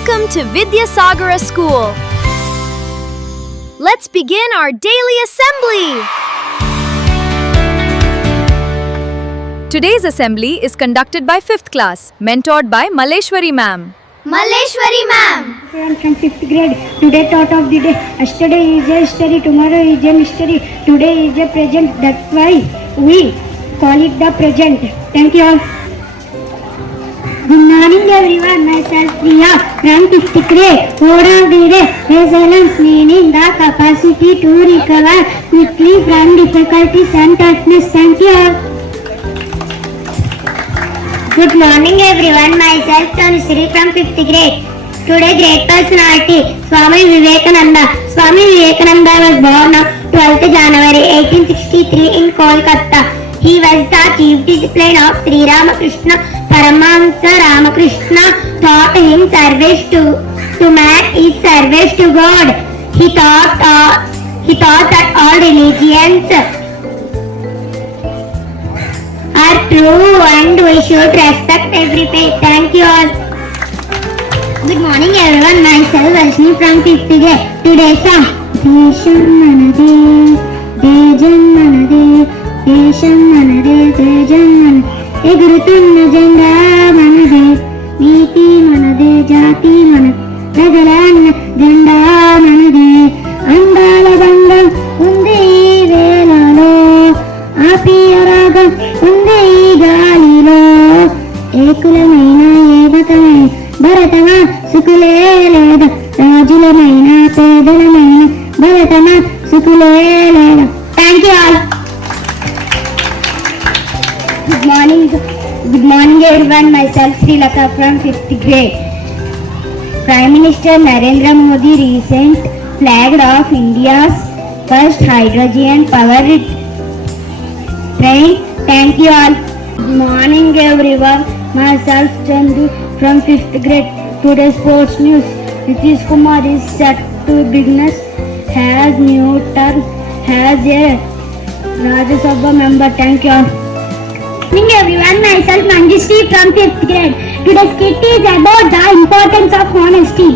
Welcome to Vidyasagara School. Let's begin our daily assembly. Today's assembly is conducted by 5th class, mentored by Malleswari Mam. Malleswari Mam. Everyone from 5th grade. Today thought of the day. Yesterday is a history, tomorrow is a mystery. Today is a present. That's why we call it the present. Thank you all. Good morning everyone. Myself Priya from 5th grade. Word of the day. Resilience meaning the capacity to recover quickly from difficulties and toughness. Thank you all. Good morning everyone, myself Tanusri from 5th grade. Today great personality, Swami Vivekananda. Swami Vivekananda was born on 12th January 1863 in Kolkata. He was the chief disciple of Sri Ramakrishna. Paramahamsa Ramakrishna taught him service to man is service to God. He taught that all religions are true and we should respect every faith. Thank you all. Good morning everyone. Myself Ashni from 5th grade. Today's song. Desham manade, dejam manade, desham manade, dejam manade. ఎగురుతున్న జెండా మనదే, నీతి మనదే, జాతి మనదే, ప్రజల జెండా మనదే. అందాల బంధం ఉంది ఈ వేళలో, ఆప్యాయ రాగం ఉంది ఈ గాలిలో. ఏకులమైన ఏ మతమైన భరతమా సుకులే లేదా, రాజులమైన పేదలమైన భరతమా సుకులే లేదా. Thank you all. Good morning everyone. Myself Sri Lata from 5th grade. Prime Minister Narendra Modi recent flagged off India's first hydrogen power train. Thank you all. Good morning everyone. Myself Chandu from 5th grade. Today's sports news. Nitish Kumar is set to business as new term as a Rajya Sabha member. Thank you all. Good morning everyone, myself Manjushri from 5th grade. Today's skit is about the importance of honesty.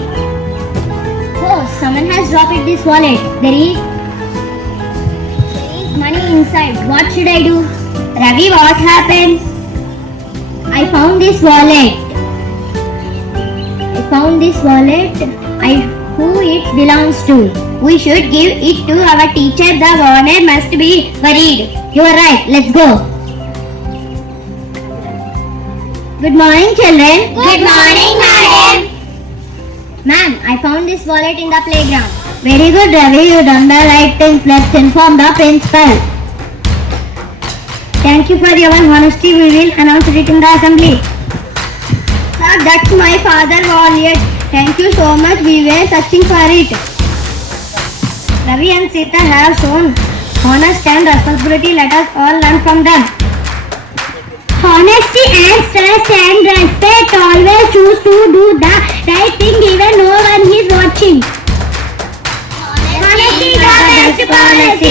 Oh, someone has dropped this wallet. There is money inside. What should I do? Ravi, what happened? I found this wallet. Who it belongs to? We should give it to our teacher. The owner must be worried. You are right. Let's go. Good morning children. Good morning, madam. Ma'am, I found this wallet in the playground. Very good Ravi, you done the right thing. Let's inform the principal. Thank you for your honesty. We will announce it in the assembly. Sir, that's my father wallet. Thank you so much. We were searching for it. Ravi and Sita have shown honest and responsibility. Let us all learn from them. Honesty and trust and respect. Always choose to do the right thing even no one is watching. Honesty is the best policy.